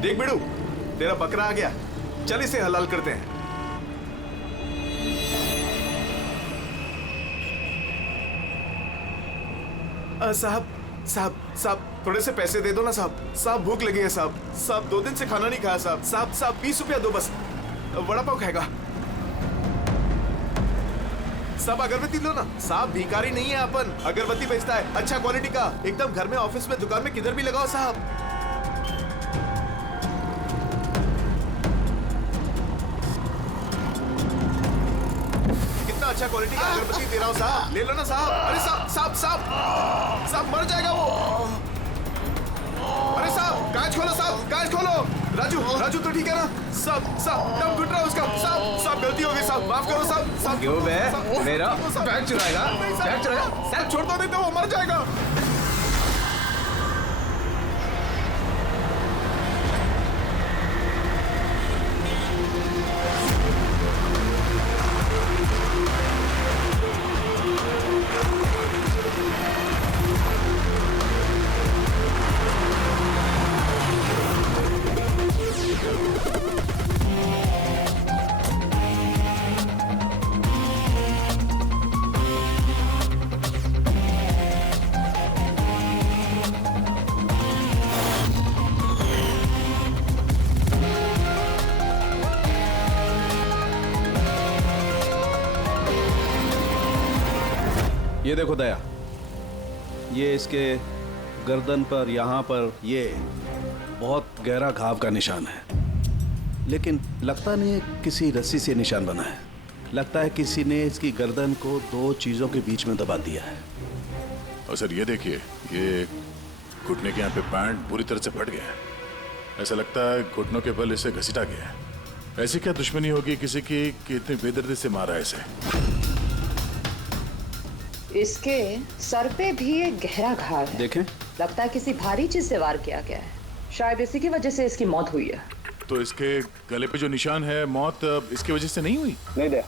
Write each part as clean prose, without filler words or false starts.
देख बिड़ू, तेरा बकरा आ गया, चल इसे हलाल करते हैं। साहब साहब साहब थोड़े से पैसे दे दो ना साहब। साहब भूख लगी है साहब। साहब 2 दिन से खाना नहीं खाया साहब। साहब साहब 20 रुपया दो बस, वड़ा पाव खाएगा। साहब अगरबत्ती लो ना साहब, भिखारी नहीं है अपन, अगरबत्ती बेचता है अच्छा क्वालिटी का, एकदम घर में, ऑफिस में, दुकान में, किधर भी लगाओ साहब। कितना अच्छा क्वालिटी का अगरबत्ती दे रहा हूँ साहब, ले लो ना साहब। अरे साहब साहब साहब साहब मर जाएगा वो। अरे साहब कांच खोलो साहब, कांच खोलो। राजू राजू तो ठीक है ना साहब? साहब दम घुट रहा है उसका साहब। साहब गलती हो गई साहब, माफ करो साहब। साहब क्यों बे? मेरा बैग चुराएगा? बैग चुराएगा? साहब छोड़ दो नहीं तो वो मर जाएगा। ये देखो दया, ये इसके गर्दन पर, यहाँ पर ये बहुत गहरा घाव का निशान है, लेकिन लगता नहीं है किसी रस्सी से निशान बना है। लगता है किसी ने इसकी गर्दन को 2 चीजों के बीच में दबा दिया है। और सर ये देखिए, ये घुटने के यहाँ पे पैंट बुरी तरह से फट गया है। ऐसा लगता है घुटनों के बल इसे घसीटा गया है। ऐसी क्या दुश्मनी होगी किसी की कि इतनी बेदर्दी से मारा है इसे? इसके सर पे भी एक गहरा घाव है। देखें, लगता है किसी भारी चीज से वार किया गया है। शायद इसी की वजह से इसकी मौत हुई है। तो इसके गले पे जो निशान है, मौत इसकी वजह से नहीं हुई? नहीं दे।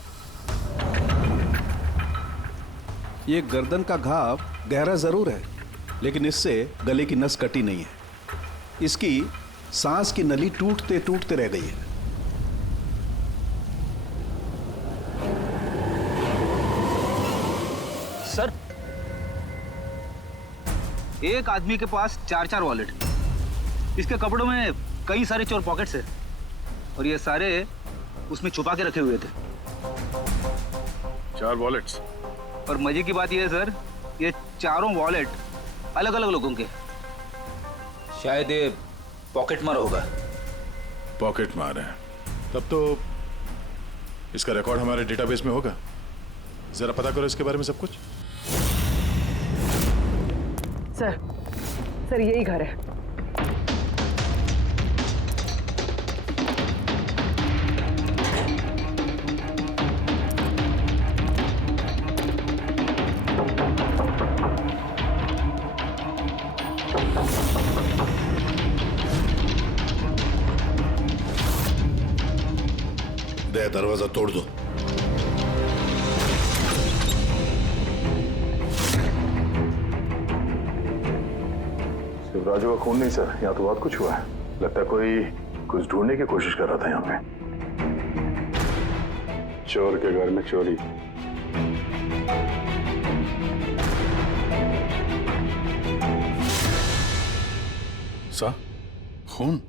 ये गर्दन का घाव गहरा जरूर है, लेकिन इससे गले की नस कटी नहीं है। इसकी सांस की नली टूटते टूटते रह गई है। सर, एक आदमी के पास 4-4 वॉलेट, इसके कपड़ों में कई सारे चोर पॉकेट्स हैं और ये सारे उसमें छुपा के रखे हुए थे। 4 वॉलेट्स? और मजे की बात ये है सर, ये चारों वॉलेट अलग अलग लोगों के। शायद ये पॉकेट मार होगा। पॉकेट मार है? तब तो इसका रिकॉर्ड हमारे डेटाबेस में होगा। जरा पता करो इसके बारे में सब कुछ। सर यही घर है। दे, दरवाजा तोड़ दो। राजू का खून नहीं सर, यहाँ तो बहुत कुछ हुआ है। लगता है कोई कुछ ढूंढने की कोशिश कर रहा था यहाँ पे। चोर के घर में चोरी। सा खून?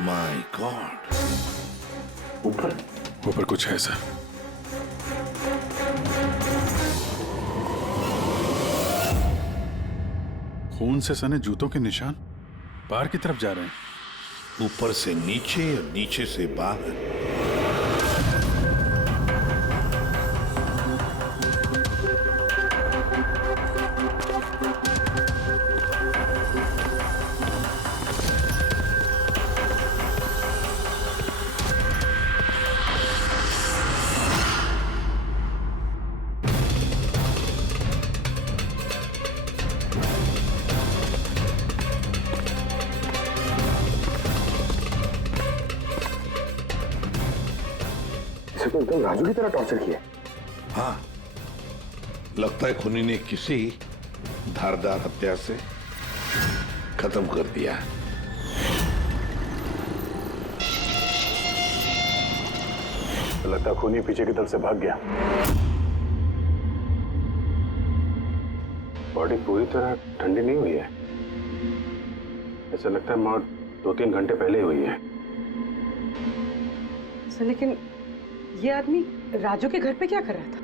My God. ऊपर ऊपर कुछ है सर। खून से सने जूतों के निशान बाहर की तरफ जा रहे हैं। ऊपर से नीचे और नीचे से बाहर। तो एकदम राजू की तरह टॉर्चर किया। हाँ, लगता है खूनी ने किसी धारदार हत्या से खत्म कर दिया। लगता है खूनी पीछे की तरफ से भाग गया। बॉडी पूरी तरह ठंडी नहीं हुई है। ऐसा लगता है मौत 2-3 घंटे पहले हुई है। सर लेकिन ये आदमी राजू के घर पे क्या कर रहा था?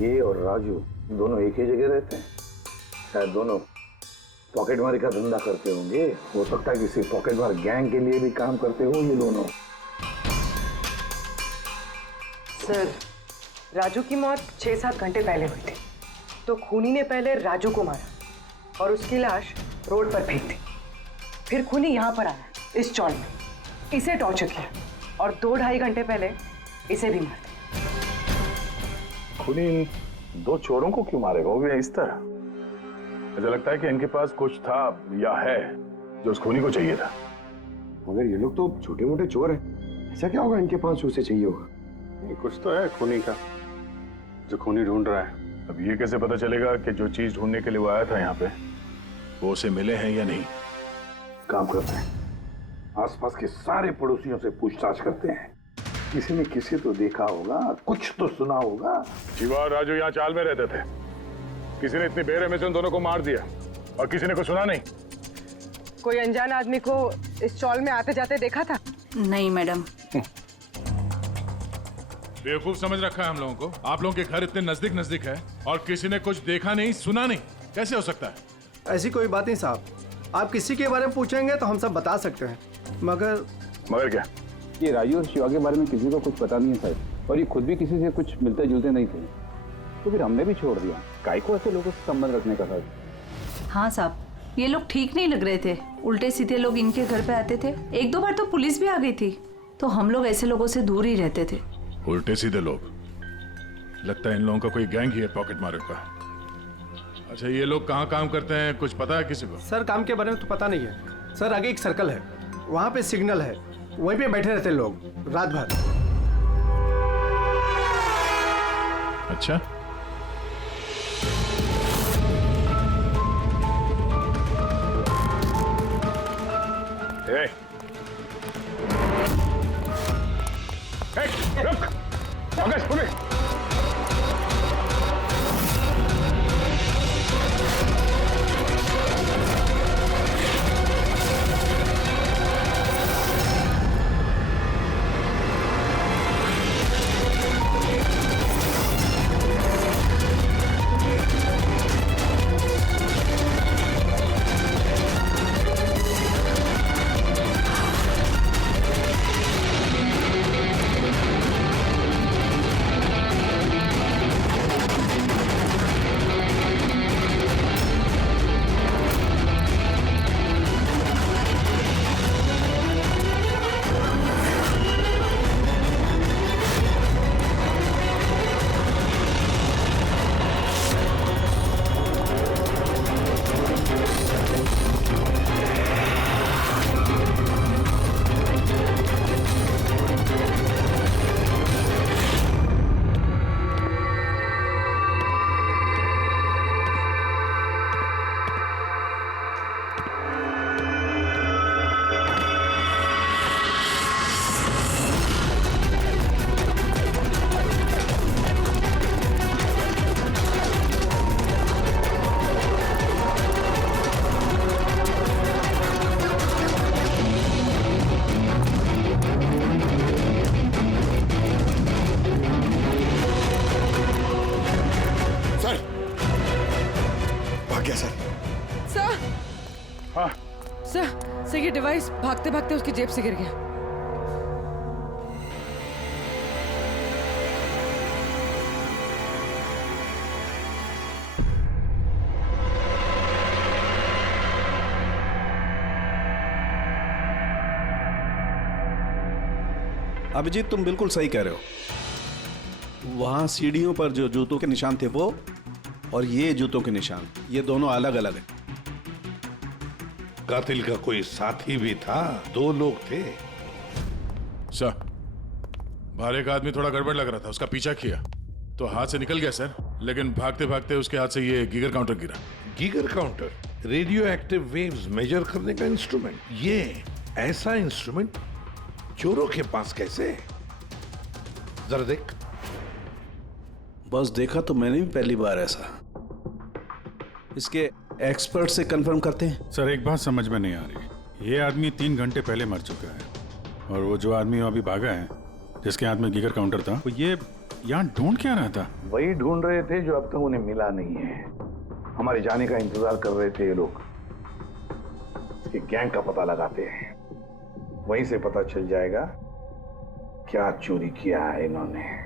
ये और राजू दोनों एक ही जगह रहते हैं। शायद दोनों पॉकेटमारी का धंधा करते होंगे। हो सकता है किसी पॉकेटमार गैंग के लिए भी काम करते हो ये दोनों। सर राजू की मौत 6-7 घंटे पहले हुई थी, तो खूनी ने पहले राजू को मारा और उसकी लाश रोड पर फेंक दी। फिर खूनी यहाँ पर आया इस चौल में, इसे टॉर्चर किया और 2-2.5 घंटे पहले इसे भी मार दिया। खूनी इन 2 चोरों को क्यों मारेगा, वो भी इस तरह? मुझे लगता है कि इनके पास कुछ था या है जो उस खूनी को चाहिए था। मगर ये लोग तो छोटे मोटे चोर हैं, ऐसा क्या होगा इनके पास जो उसे चाहिए होगा? कुछ तो है खूनी का जो खूनी ढूंढ रहा है। अब ये कैसे पता चलेगा कि जो चीज ढूंढने के लिए वो आया था यहाँ पे वो उसे मिले हैं या नहीं? काम करते हैं, आसपास के सारे पड़ोसियों से पूछताछ करते हैं। किसी ने किसी तो देखा होगा, कुछ तो सुना होगा। शिवा और राजू यहाँ चाल में रहते थे। किसी ने इतनी बेरहमी से उन दोनों को मार दिया और किसी ने कुछ सुना नहीं। कोई अनजान आदमी को इस चौल में आते जाते देखा था? नहीं मैडम। बेवकूफ समझ रखा है हम लोगों को। आप लोगों के घर इतने नजदीक नजदीक है और किसी ने कुछ देखा नहीं सुना नहीं, कैसे हो सकता है? ऐसी कोई बात नहीं साहब, आप किसी के बारे में पूछेंगे तो हम सब बता सकते हैं। मगर क्या? ये राजू और शिवा के बारे में किसी को कुछ पता नहीं है साहब, और ये खुद भी किसी से कुछ मिलते जुलते नहीं थे, तो फिर हमने भी छोड़ दिया। काय को ऐसे लोगों से संबंध रखने का साहब? हाँ साहब, ये लोग ठीक नहीं लग रहे थे। उल्टे सीधे लोग इनके घर पे आते थे। 1-2 बार तो पुलिस भी आ गई थी, तो हम लोग ऐसे लोगों से दूर ही रहते थे। उल्टे सीधे लोग? लगता है इन लोगों का कोई गैंग ही है पॉकेट मारो का। अच्छा, ये लोग कहाँ काम करते हैं, कुछ पता है किसी को? सर काम के बारे में तो पता नहीं है सर। आगे एक सर्कल है, वहाँ पे सिग्नल है, वहीं पे बैठे रहते हैं लोग रात भर। अच्छा, रुक! पुलिस! सर ये डिवाइस भागते भागते उसकी जेब से गिर गया। अभिजीत, तुम बिल्कुल सही कह रहे हो। वहां सीढ़ियों पर जो जूतों के निशान थे वो, और ये जूतों के निशान, ये दोनों अलग अलग हैं। कातिल का कोई साथी भी था, 2 लोग थे। सर, बाहर एक आदमी थोड़ा गड़बड़ लग रहा था, उसका पीछा किया तो हाथ से निकल गया सर, लेकिन भागते भागते उसके हाथ से ये गीगर काउंटर गिरा। Geiger counter radioactive waves measure करने का इंस्ट्रूमेंट। ये ऐसा इंस्ट्रूमेंट चोरों के पास कैसे है? जरा देख। बस देखा तो मैंने भी पहली बार ऐसा। इसके एक्सपर्ट से कंफर्म करते हैं। सर एक बात समझ में नहीं आ रही, ये आदमी 3 घंटे पहले मर चुका है और वो जो आदमी अभी भागा है जिसके हाथ में गीगर काउंटर था, वो ये यहाँ ढूंढ क्या रहा था? वही ढूंढ रहे थे जो अब तक उन्हें मिला नहीं है। हमारे जाने का इंतजार कर रहे थे ये लोग। इसके गैंग का पता लगाते हैं, वहीं से पता चल जाएगा क्या चोरी किया है इन्होंने।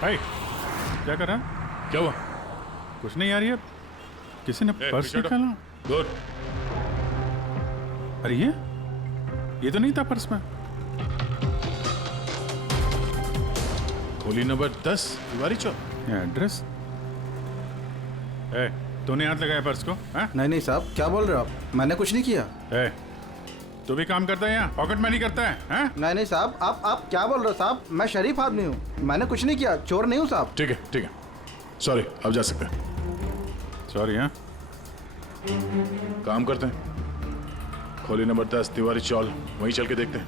भाई क्या कर रहा है? क्या हुआ? कुछ नहीं यार, ये किसी ने पर्स निकाला। गुड। अरे ये तो नहीं था पर्स में। खोली नंबर 10 तिवारी चौक। ये एड्रेस। तूने हाथ लगाया पर्स को? नहीं नहीं साहब, क्या बोल रहे हो आप? मैंने कुछ नहीं किया। तू भी काम करता है यहाँ, पॉकेट मनी करता है? नहीं नहीं साहब, आप क्या बोल रहे हो साहब? मैं शरीफ आदमी हूँ, मैंने कुछ नहीं किया, चोर नहीं हूँ साहब। ठीक है सॉरी, अब जा सकते हैं। सॉरी। हाँ काम करते हैं, खोली नंबर 10 तिवारी चौल, वहीं चल के देखते हैं।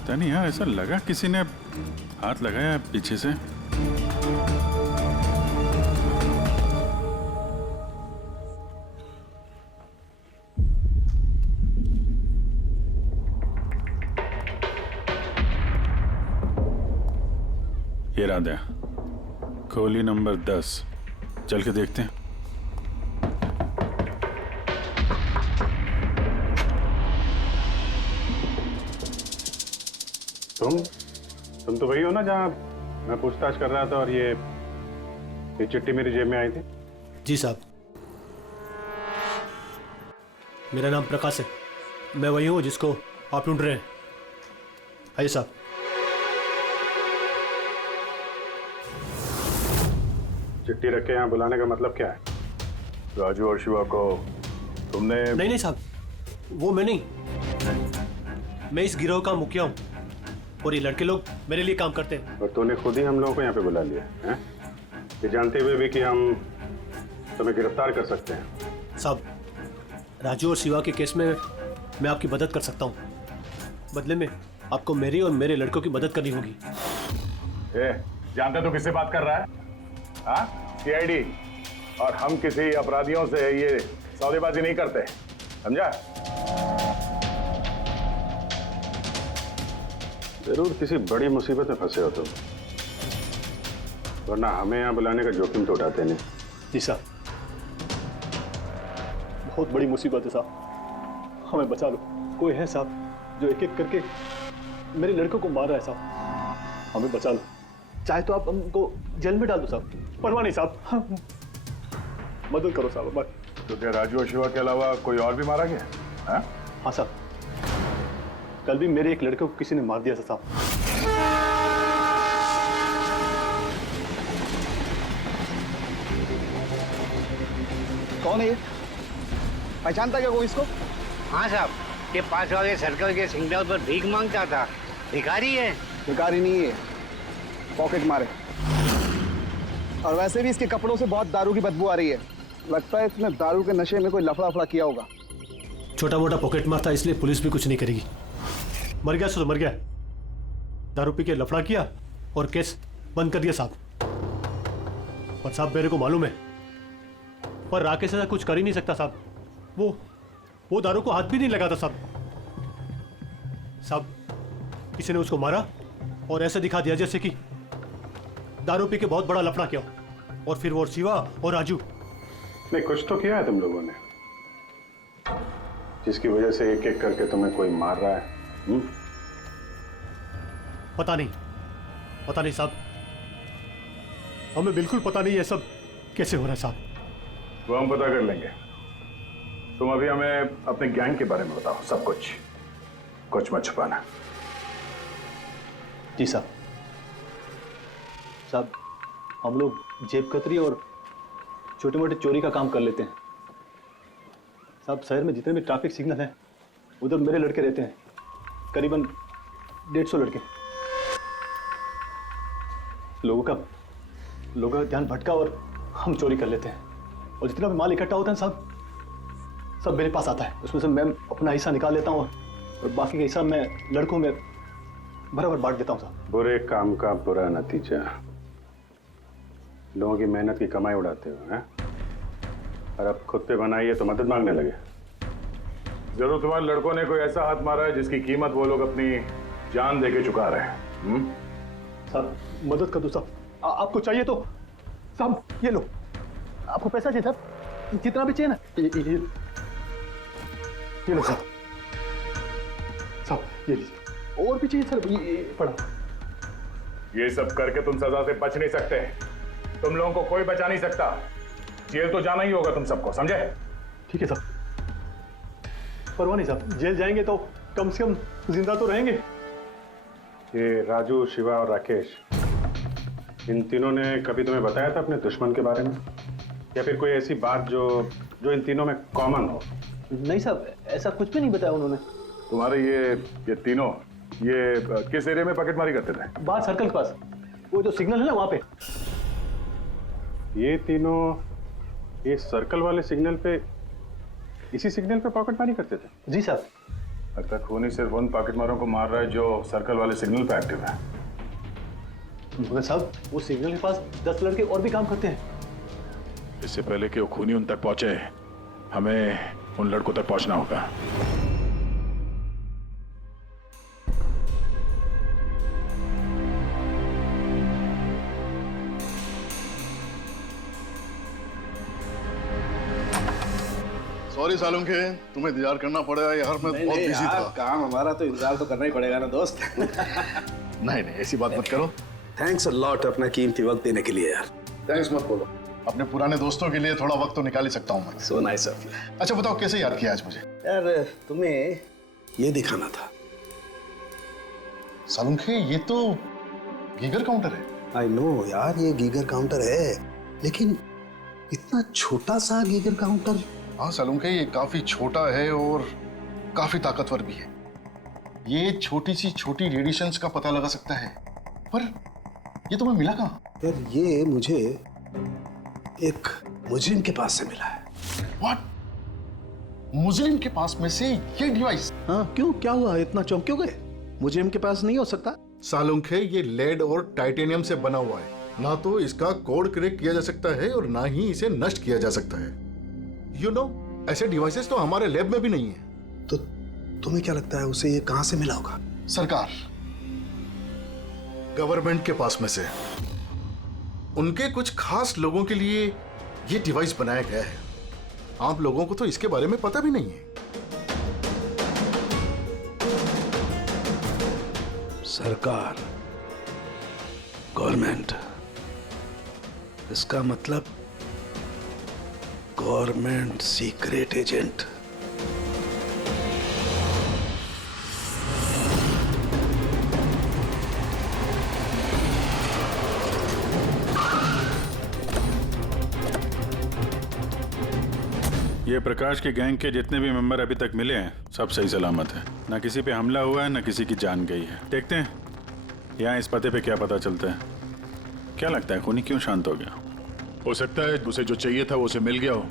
पता नहीं यार, ऐसा लगा किसी ने हाथ लगाया पीछे से। ये राधा, खोली नंबर 10, चल के देखते हैं। तुम तो वही हो ना जहाँ मैं पूछताछ कर रहा था और ये चिट्ठी मेरी जेब में आई थी? जी साहब, मेरा नाम प्रकाश है, मैं वही हूँ जिसको आप ढूंढ रहे हैं। आइए साहब। चिट्ठी रख के यहाँ बुलाने का मतलब क्या है? राजू और शिवा को तुमने? नहीं साहब, वो मैं नहीं, मैं इस गिरोह का मुखिया हूँ और ये लड़के लोग मेरे लिए काम करते हैं। और तूने खुद ही हम लोगों को यहाँ पे बुला लिया है, ये जानते हुए भी कि हम तुम्हें गिरफ्तार कर सकते हैं। साहब, राजू और शिवा के केस में मैं आपकी मदद कर सकता हूँ, बदले में आपको मेरी और मेरे लड़कों की मदद करनी होगी। जानते तो किससे बात कर रहा है? सीआईडी। और हम किसी अपराधियों से ये सौदेबाजी नहीं करते, समझा? जरूर किसी बड़ी मुसीबत में फंसे हो तुम, वरना हमें यहाँ बुलाने का जोखिम तो उठाते नहीं। जी साहब, बहुत बड़ी मुसीबत है साहब, हमें बचा लो। कोई है साहब जो एक एक करके मेरे लड़कों को मार रहा है साहब, हमें बचा लो। चाहे तो आप हमको जेल में डाल दो साहब, परवाह नहीं साहब, मदद करो साहब। तो क्या राजू और शिवा के अलावा कोई और भी मारा गया? हाँ साहब, कल भी मेरे एक लड़के को किसी ने मार दिया था साहब। कौन है ये? पहचानता क्या कोई इसको? हाँ साहब, ये 5 वाले सर्कल के सिग्नल पर भीख मांगता था। भिखारी है? भिखारी नहीं है, पॉकेट मारे। और वैसे भी इसके कपड़ों से बहुत दारू की बदबू आ रही है, लगता है इसने दारू के नशे में कोई लफड़ा किया होगा। छोटा मोटा पॉकेट मार था, इसलिए पुलिस भी कुछ नहीं करेगी। मर गया तो मर गया, दारू पी के लफड़ा किया और केस बंद कर दिया साहब। और साहब मेरे को मालूम है, पर राकेश ऐसा कुछ कर ही नहीं सकता साहब। वो दारू को हाथ भी नहीं लगाता साहब। किसी ने उसको मारा और ऐसे दिखा दिया जैसे कि दारू पी के बहुत बड़ा लफड़ा किया, और फिर वो शिवा और राजू। नहीं, कुछ तो किया है तुम लोगों ने, जिसकी वजह से एक एक करके तुम्हें कोई मार रहा है। पता नहीं, पता नहीं साहब, हमें बिल्कुल पता नहीं ये सब कैसे हो रहा है साहब। वो हम पता कर लेंगे। तुम अभी हमें अपने गैंग के बारे में बताओ, सब कुछ, कुछ मत छुपाना। जी साहब। साहब हम लोग जेब कतरी और छोटे मोटे चोरी का काम कर लेते हैं साहब। शहर में जितने भी ट्रैफिक सिग्नल हैं उधर मेरे लड़के रहते हैं, करीबन 150 लड़के। लोगों का ध्यान भटका और हम चोरी कर लेते हैं, और जितना भी माल इकट्ठा होता है साहब सब मेरे पास आता है। उसमें से मैं अपना हिस्सा निकाल लेता हूँ और बाकी का हिस्सा मैं लड़कों में बराबर बांट देता हूँ साहब। बुरे काम का बुरा नतीजा, लोगों की मेहनत की कमाई उड़ाते हो हैं, और अब खुद पे बनाई है तो मदद मांगने लगे। जरूर तुम्हारे लड़कों ने कोई ऐसा हाथ मारा है जिसकी कीमत वो लोग अपनी जान देके चुका रहे हैं। साहब मदद कर दो साहब, आपको चाहिए तो साहब ये लो, आपको पैसा चाहिए साहब, जितना भी चाहिए ना ये लो साहब। साहब ये लीजिए, और भी चाहिए सर, ये पड़ा। ये सब करके तुम सजा से बच नहीं सकते। तुम लोगों को कोई बचा नहीं सकता। जेल तो जाना ही होगा तुम सबको, समझे? ठीक है साहब, परवाह नहीं साहब, जेल जाएंगे तो कम से कम जिंदा तो रहेंगे। ये राजू, शिवा और राकेश, इन तीनों ने कभी तुम्हें बताया था अपने दुश्मन के बारे में, या फिर कोई ऐसी बात जो इन तीनों में कॉमन हो? नहीं साहब, ऐसा कुछ भी नहीं बताया उन्होंने। तुम्हारे ये तीनों ये किस एरिया में पॉकेटमारी करते थे? बाहर सर्कल के पास, वो जो सिग्नल है ना वहां पे। ये तीनों ये सर्कल वाले सिग्नल पे, इसी सिग्नल पे पॉकेटमारी करते थे? जी साहब। लगता है खूनी सिर्फ उन पॉकेटमारों को मार रहा है जो सर्कल वाले सिग्नल पे एक्टिव है। मगर साहब वो सिग्नल के पास 10 लड़के और भी काम करते हैं। इससे पहले कि वो खूनी उन तक पहुंचे, हमें उन लड़कों तक पहुंचना होगा। सॉरी सालुम के, तुम्हें इंतजार करना पड़ेगा यार, मैं बहुत बिजी था। काम हमारा तो इंतजार तो करना ही पड़ेगा ना दोस्त। नहीं ऐसी बात मत करो। थैंक्स अ लॉट अपना कीमती वक्त देने के लिए यार। थैंक्स मत बोलो, अपने पुराने दोस्तों के लिए थोड़ा वक्त तो निकाल ही सकता हूँ मैं। So nice of you. अच्छा बताओ कैसे याद किया आज मुझे? यार तुम्हें ये दिखाना था। सालुम के, ये तो गीगर काउंटर है। आई नो यार, ये गीगर काउंटर है, लेकिन इतना छोटा सा गीगर काउंटर। हाँ सालुम के, ये काफी छोटा है और काफी ताकतवर भी है। ये छोटी रेडिएशंस का पता लगा सकता है, पर ये तुम्हें मिला कहाँ? यार ये मुझे एक मुजरिम के पास से मिला है। व्हाट? मुजरिम के पास में से ये डिवाइस? हाँ क्यों, क्या हुआ, इतना चौंक क्यों गए? मुजरिम के पास नहीं हो सकता? सालुंखे, ये लेड और टाइटेनियम से बना हुआ है, ना तो इसका कोड क्रैक किया जा सकता है और ना ही इसे नष्ट किया जा सकता है। You know, ऐसे डिवाइसेस तो हमारे लैब में भी नहीं है। तो तुम्हें क्या लगता है उसे ये कहां से मिला होगा? सरकार, गवर्नमेंट के पास में से उनके कुछ खास लोगों के लिए ये डिवाइस बनाया गया है। आप लोगों को तो इसके बारे में पता भी नहीं है। सरकार, गवर्नमेंट, इसका मतलब गवर्नमेंट सीक्रेट एजेंट। ये प्रकाश के गैंग के जितने भी मेंबर अभी तक मिले हैं सब सही सलामत है। ना किसी पे हमला हुआ है, ना किसी की जान गई है। देखते हैं यहाँ इस पते पे क्या पता चलता है। क्या लगता है खूनी क्यों शांत हो गया? हो सकता है उसे जो चाहिए था वो उसे मिल गया हो,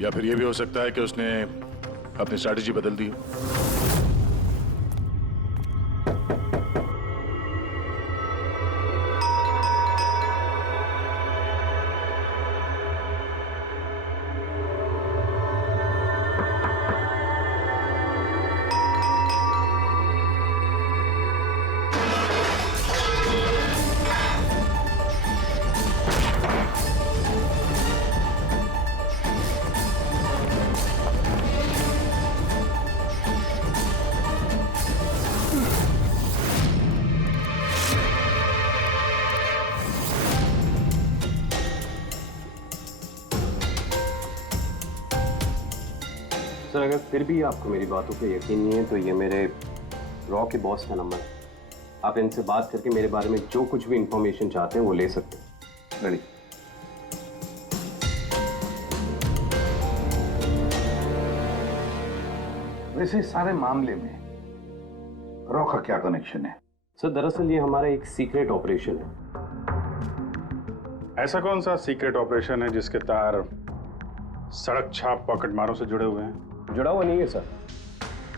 या फिर ये भी हो सकता है कि उसने अपनी स्ट्रैटेजी बदल दी हो। सर अगर फिर भी आपको मेरी बातों पे यकीन नहीं है तो ये मेरे रॉ के बॉस का नंबर है। आप इनसे बात करके मेरे बारे में जो कुछ भी इंफॉर्मेशन चाहते हैं वो ले सकते हैं। रेडी। वैसे इस सारे मामले में रॉ का क्या कनेक्शन है? सर दरअसल ये हमारा एक सीक्रेट ऑपरेशन है। ऐसा कौन सा सीक्रेट ऑपरेशन है जिसके तार सड़क छाप पॉकेट मारों से जुड़े हुए हैं? जुड़ा हुआ नहीं है सर,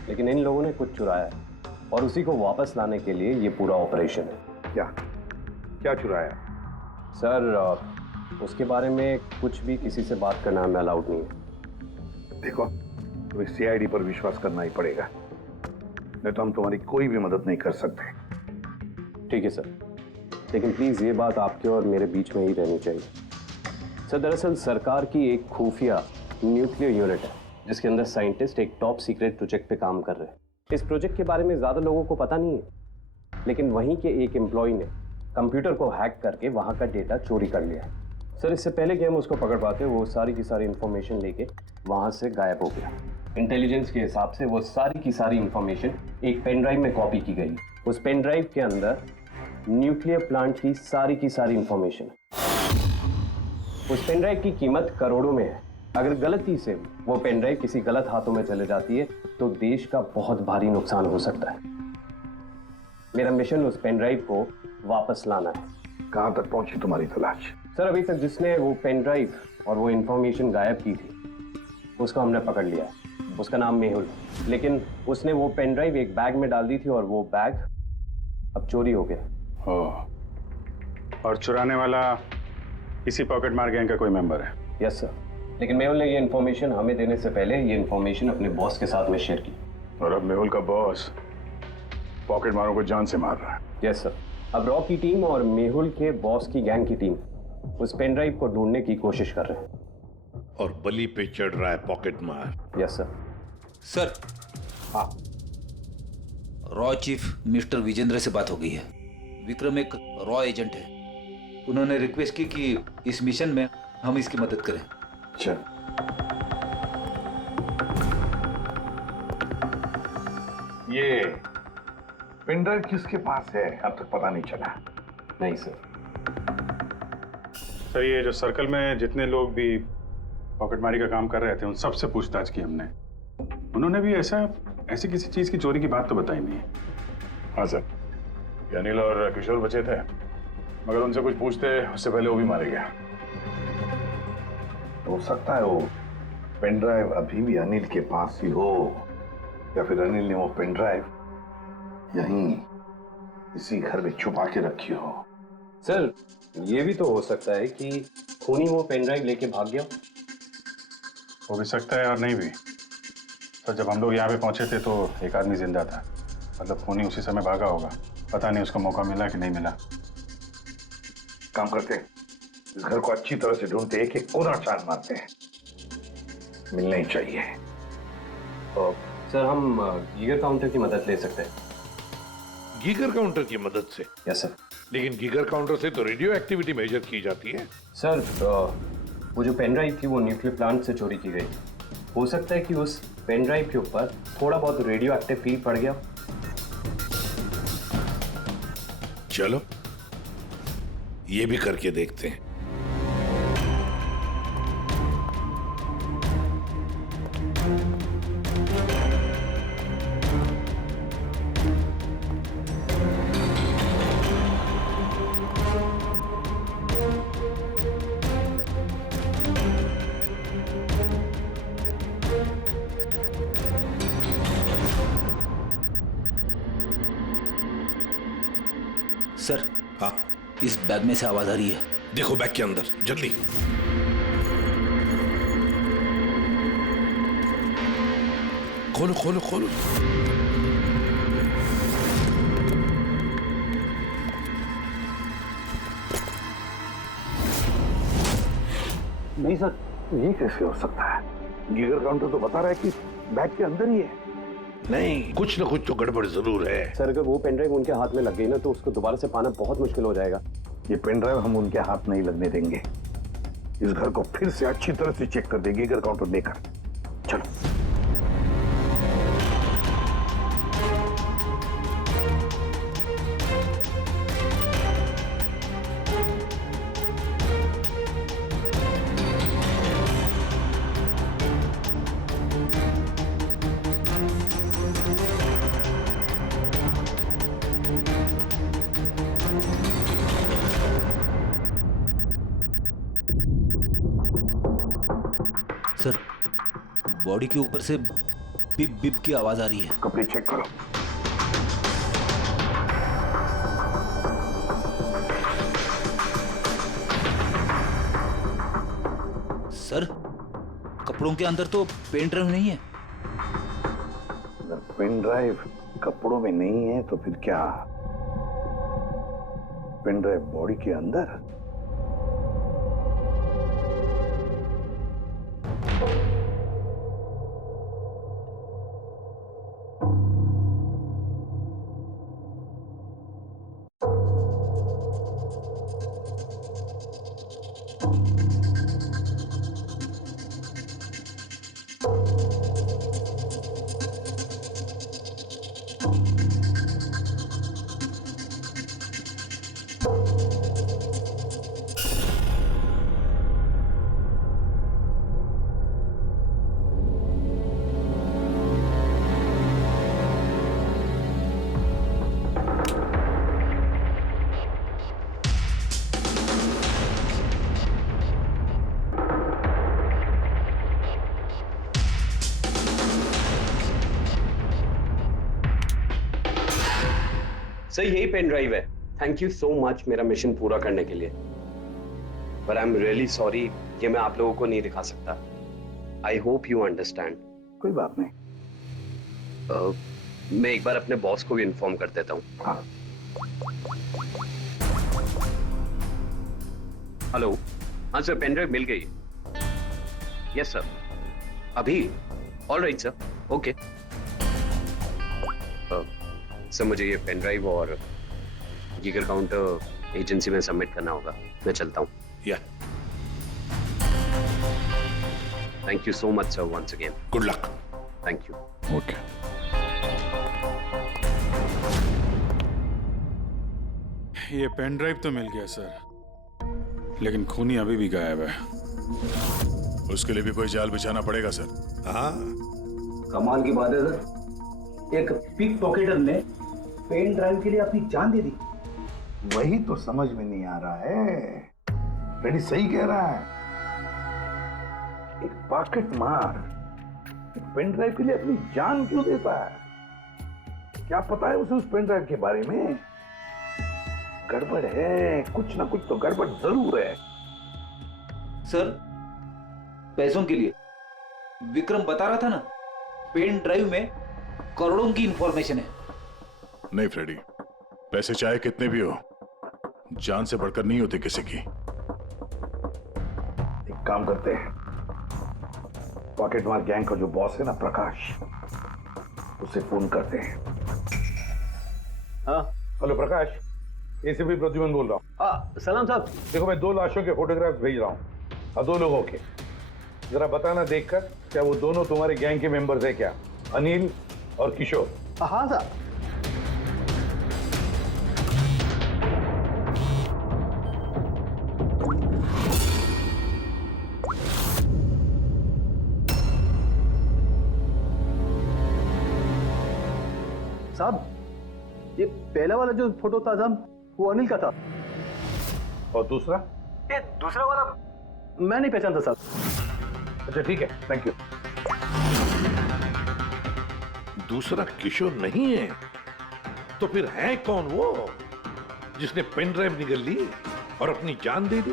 लेकिन इन लोगों ने कुछ चुराया है और उसी को वापस लाने के लिए ये पूरा ऑपरेशन है। क्या क्या चुराया? सर उसके बारे में कुछ भी किसी से बात करना हमें अलाउड नहीं है। देखो, तुम्हें सीआईडी पर विश्वास करना ही पड़ेगा, नहीं तो हम तुम्हारी कोई भी मदद नहीं कर सकते। ठीक है सर, लेकिन प्लीज ये बात आपके और मेरे बीच में ही रहनी चाहिए। सर दरअसल सरकार की एक खुफिया न्यूक्लियर यूनिट है जिसके अंदर साइंटिस्ट एक टॉप सीक्रेट प्रोजेक्ट पे काम कर रहे हैं। इस प्रोजेक्ट के बारे में ज्यादा लोगों को पता नहीं है, लेकिन वहीं के एक एम्प्लॉय ने कंप्यूटर को हैक करके वहां का डेटा चोरी कर लिया। सर इससे पहले कि हम उसको पकड़ पाते वो सारी की सारी इंफॉर्मेशन लेके वहां से गायब हो गया। इंटेलिजेंस के हिसाब से वो सारी की सारी इंफॉर्मेशन एक पेन ड्राइव में कॉपी की गई। उस पेन ड्राइव के अंदर न्यूक्लियर प्लांट की सारी इंफॉर्मेशन। उस पेन ड्राइव की कीमत करोड़ों में है। अगर गलती से वो पेन ड्राइव किसी गलत हाथों में चले जाती है तो देश का बहुत भारी नुकसान हो सकता है। मेरा मिशन उस पेन ड्राइव को वापस लाना है। कहां तक पहुंची तुम्हारी तलाश? सर अभी तक जिसने वो पेन ड्राइव और वो इंफॉर्मेशन गायब की थी उसको हमने पकड़ लिया। उसका नाम मेहुल, लेकिन उसने वो पेन ड्राइव एक बैग में डाल दी थी और वो बैग अब चोरी हो गया। और चुराने वाला इसी पॉकेट मार गैंग का कोई मेंबर है? यस सर, लेकिन मेहुल ने ये इन्फॉर्मेशन हमें देने से पहले ये इन्फॉर्मेशन अपने बॉस के साथ में शेयर की। और अब मेहुल का बॉस पॉकेट मारों को जान से मार रहा है। यस सर, अब रॉ की टीम और मेहुल के बॉस की गैंग की टीम उस पेन ड्राइव को ढूंढने की कोशिश कर रहे हैं। और बलि पे चढ़ रहा है पॉकेट मार। Yes sir. सर हाँ, रॉ चीफ मिस्टर विजेंद्र से बात हो गई है। विक्रम एक रॉ एजेंट है। उन्होंने रिक्वेस्ट की कि इस मिशन में हम इसकी मदद करें। अच्छा, ये पेन ड्राइव किसके पास है अब तक पता नहीं चला? नहीं सर। सर ये जो सर्कल में जितने लोग भी पॉकेटमारी का काम कर रहे थे उन सबसे पूछताछ की हमने। उन्होंने भी ऐसी किसी चीज की चोरी की बात तो बताई नहीं है। हाँ सर, ये अनिल और किशोर बचे थे, मगर उनसे कुछ पूछते उससे पहले वो भी मारे गया। हो सकता है वो पेन ड्राइव अभी भी अनिल के पास ही हो, या फिर अनिल ने वो पेन ड्राइव यहीं इसी घर में छुपा के रखी हो। सर ये भी तो हो सकता है कि खूनी वो पेन ड्राइव लेके भाग गया। हो भी सकता है और नहीं भी। तो जब हम लोग यहाँ पे पहुंचे थे तो एक आदमी जिंदा था, मतलब खूनी उसी समय भागा होगा। पता नहीं उसको मौका मिला कि नहीं मिला। काम करते हैं, इस घर को अच्छी तरह से ढूंढते, एक एक कोना छान मारते हैं, मिलना ही चाहिए। तो सर हम गीगर काउंटर की मदद ले सकते हैं। गीगर काउंटर की मदद से? Yes sir. लेकिन गीगर काउंटर से तो रेडियो एक्टिविटी मेजर की जाती है। सर वो जो पेन ड्राइव थी वो न्यूक्लियर प्लांट से चोरी की गई। हो सकता है कि उस पेन ड्राइव के ऊपर थोड़ा बहुत रेडियो एक्टिव फील पड़ गया। चलो ये भी करके देखते हैं। सर हाँ, इस बैग में से आवाज आ रही है। देखो बैग के अंदर, जल्दी। खोलो खोलो खोलो। नहीं सर, ये कैसे हो सकता है? गीगर काउंटर तो बता रहा है कि बैग के अंदर ही है। नहीं, कुछ ना कुछ तो गड़बड़ जरूर है। सर अगर वो पेन ड्राइव उनके हाथ में लग गई ना तो उसको दोबारा से पाना बहुत मुश्किल हो जाएगा। ये पेन ड्राइव हम उनके हाथ नहीं लगने देंगे। इस घर को फिर से अच्छी तरह से चेक कर देंगे गीगर काउंटर लेकर। चलो। बॉडी के ऊपर से बिप बिप की आवाज आ रही है। कपड़े चेक करो। सर, कपड़ों के अंदर तो पेन ड्राइव नहीं है। अगर पेन ड्राइव कपड़ों में नहीं है तो फिर क्या? पेन ड्राइव बॉडी के अंदर? सर यही पेन ड्राइव है। थैंक यू सो मच मेरा मिशन पूरा करने के लिए। पर आई एम रियली सॉरी, ये मैं आप लोगों को नहीं दिखा सकता। I hope you understand. कोई बात नहीं। मैं एक बार अपने बॉस को भी इन्फॉर्म कर देता हूँ। हाँ। हेलो, हाँ सर, पेन ड्राइव मिल गई। यस सर, अभी? All right sir, okay. Sir मुझे ये पेन ड्राइव और गीगर काउंटर एजेंसी में सबमिट करना होगा। मैं चलता हूँ। या thank you so much sir once again. Good luck. Thank you. Okay. ये पेन ड्राइव तो मिल गया सर, लेकिन खूनी अभी भी गायब है। उसके लिए भी कोई जाल बिछाना पड़ेगा सर। हाँ, कमाल की बात है सर, एक पिक पॉकेटर ने पेन ड्राइव के लिए अपनी जान दे दी। वही तो समझ में नहीं आ रहा है। रेडी सही कह रहा है। एक पॉकेट मार एक पेन ड्राइव के लिए अपनी जान क्यों देता है? क्या पता है उसे उस पेन ड्राइव के बारे में? गड़बड़ है, कुछ ना कुछ तो गड़बड़ जरूर है। सर, पैसों के लिए विक्रम बता रहा था ना, पेन ड्राइव में करोड़ों की इंफॉर्मेशन है। नहीं फ्रेडी, पैसे चाहे कितने भी हो, जान से बढ़कर नहीं होते किसी की। एक काम करते हैं, पॉकेट मार गैंग का जो बॉस है ना प्रकाश, उसे फोन करते हैं। हाँ हेलो प्रकाश, एसीपी प्रद्युमन बोल रहा हूँ। हाँ सलाम साहब। देखो मैं 2 लाशों के फोटोग्राफ्स भेज रहा हूँ और 2 लोगों के। जरा बताना देखकर क्या वो दोनों तुम्हारे गैंग के मेंबर्स है क्या? अनिल और किशोर। हाँ साहब। साहब, ये पहला वाला जो फोटो था साहब, वो अनिल का था। और दूसरा? ये दूसरा वाला मैं नहीं पहचानता साहब। अच्छा ठीक है, थैंक यू। दूसरा किशोर नहीं है तो फिर है कौन वो जिसने पेन ड्राइव निगल ली और अपनी जान दे दी?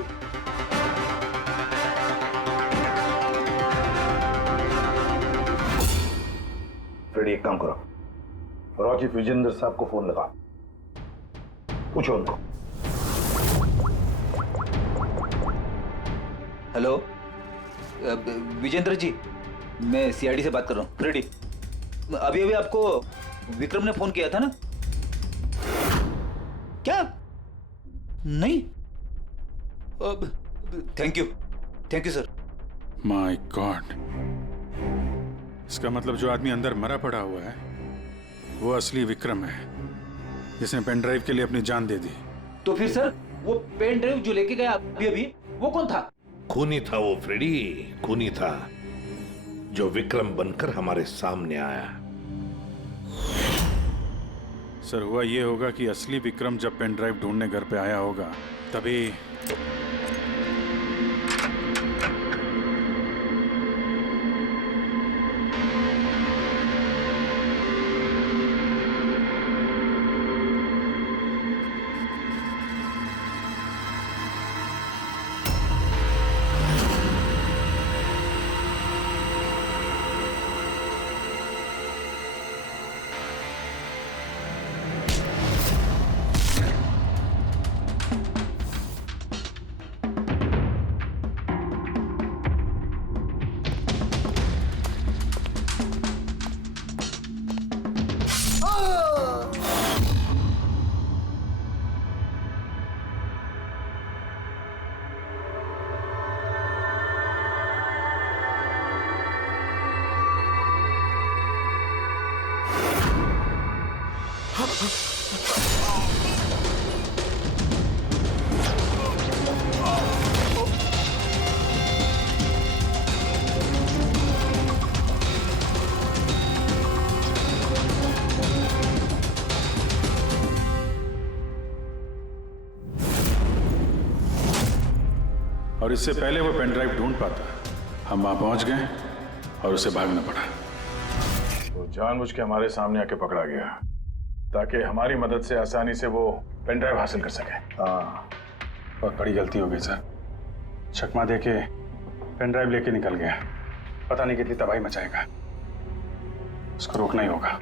फ्रेडी एक काम करो, रॉचिफ विजेंद्र साहब को फोन लगा, पूछो उनको। हेलो विजेंद्र जी, मैं सीआईडी से बात कर रहा हूँ। फ्रेडी, अभी अभी आपको विक्रम ने फोन किया था ना? क्या? नहीं? Thank you sir. My God, इसका मतलब जो आदमी अंदर मरा पड़ा हुआ है वो असली विक्रम है, जिसने पेन ड्राइव के लिए अपनी जान दे दी। तो फिर सर, वो पेन ड्राइव जो लेके गया अभी अभी, वो कौन था? खूनी था वो फ्रेडी, खूनी था जो विक्रम बनकर हमारे सामने आया। सर, हुआ ये होगा कि असली विक्रम जब पेन ड्राइव ढूंढने घर पे आया होगा तभी। और इससे पहले वो पेन ड्राइव ढूंढ पाता, हम वहां पहुंच गए और उसे भागना पड़ा। वो जानबूझ के हमारे सामने आके पकड़ा गया ताकि हमारी मदद से आसानी से वो पेन ड्राइव हासिल कर सके। हाँ, बहुत बड़ी गलती हो गई सर। चकमा दे के पेन ड्राइव लेके निकल गया, पता नहीं कितनी तबाही मचाएगा। उसको रोकना ही होगा।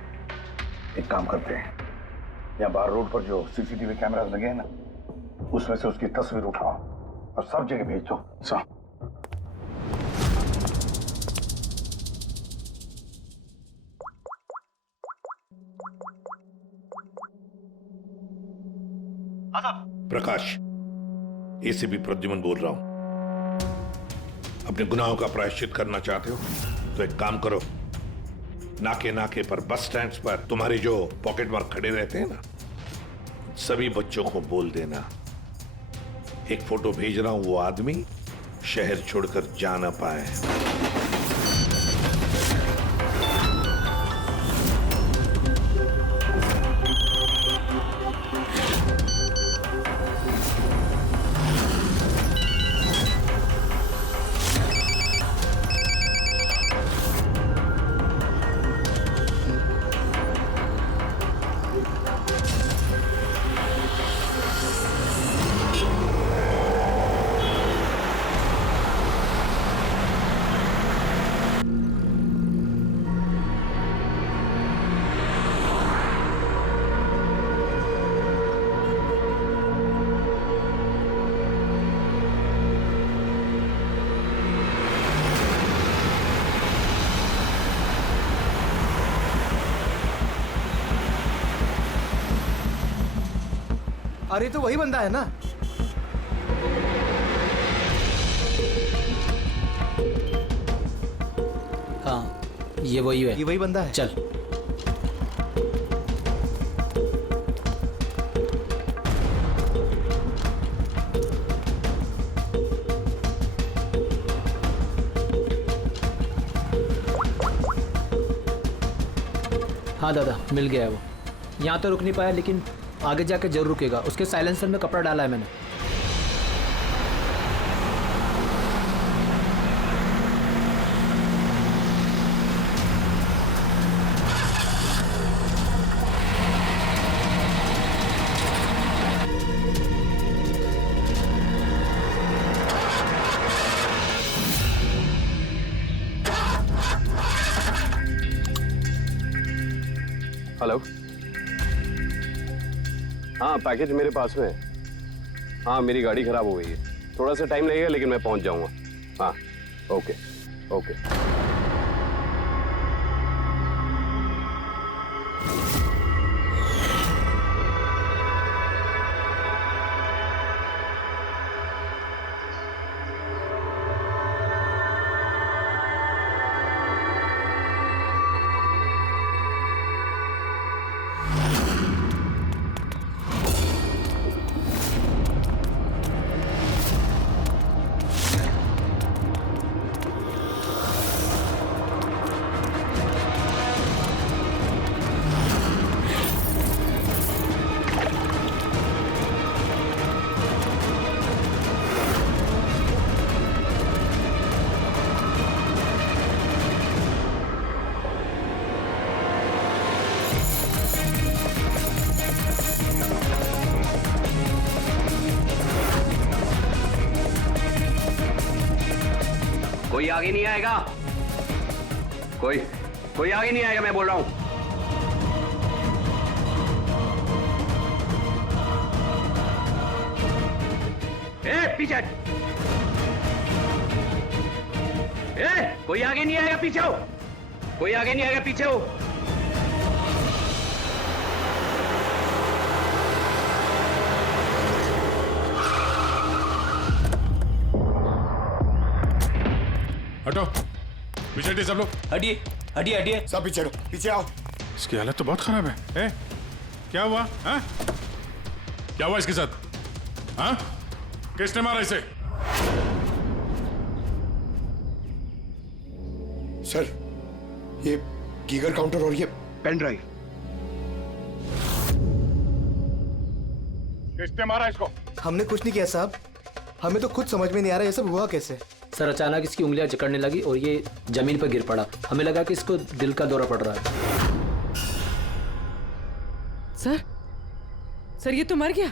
एक काम करते हैं, यहाँ बाहर रोड पर जो सीसीटीवी कैमरास लगे हैं ना, उसमें से उसकी तस्वीर उठाओ और सब जगह भेज दो। सर प्रकाश, एसीपी प्रद्युमन बोल रहा हूं। अपने गुनाहों का प्रायश्चित करना चाहते हो तो एक काम करो, नाके नाके पर, बस स्टैंड पर तुम्हारे जो पॉकेट मार खड़े रहते हैं ना, सभी बच्चों को बोल देना एक फोटो भेज रहा हूं, वो आदमी शहर छोड़कर जा ना पाए। अरे तो वही बंदा है ना? हाँ, ये वही है। ये वही बंदा है। चल। हाँ दादा, मिल गया है वो। यहाँ तो रुक नहीं पाया, लेकिन आगे जाके जरूर रुकेगा। उसके साइलेंसर में कपड़ा डाला है मैंने। हेलो। हाँ, पैकेज मेरे पास में है। हाँ, मेरी गाड़ी खराब हो गई है, थोड़ा सा टाइम लगेगा लेकिन मैं पहुंच जाऊंगा। हाँ, ओके ओके। कोई आगे नहीं आएगा, कोई आगे नहीं आएगा, मैं बोल रहा हूं। पीछे, कोई आगे नहीं आएगा, पीछे हो। कोई आगे नहीं आएगा, पीछे हो। हटो, पीछे हटिए सब लोग। हटिए हटिए हटिए, सब पीछे हटो, पीछे आओ। इसकी हालत तो बहुत खराब है। ए, क्या हुआ? हाँ? क्या हुआ इसके साथ? हाँ? किसने मारा इसे? सर, ये गीगर काउंटर और ये पेन ड्राइव। किसने मारा इसको? हमने कुछ नहीं किया साहब, हमें तो खुद समझ में नहीं आ रहा ये सब हुआ कैसे। सर अचानक इसकी उंगलियां जकड़ने लगी और ये जमीन पर गिर पड़ा। हमें लगा कि इसको दिल का दौरा पड़ रहा है। सर ये तो मर गया।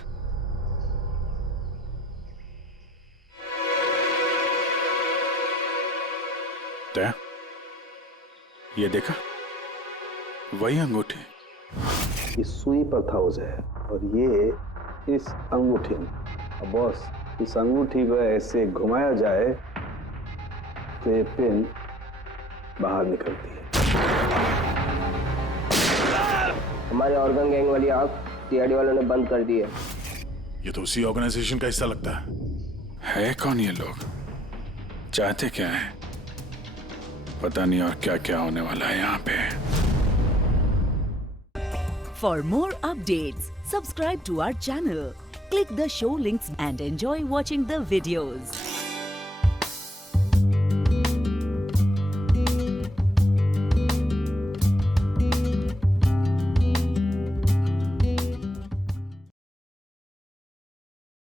दया, ये देखा? वही अंगूठी। ये सुई पर था उसे और ये इस अंगूठी में। अब बॉस, इस अंगूठी को ऐसे घुमाया जाए तो ये पिन बाहर निकलती है। हमारे ऑर्गन गैंग वाली आग सीआईडी वालों ने बंद कर दी है। ये तो उसी ऑर्गेनाइजेशन का हिस्सा लगता है कौन ये लोग? चाहते क्या है? पता नहीं और क्या क्या होने वाला है यहाँ पे। For more updates, subscribe to our channel, click the show links and enjoy watching the videos.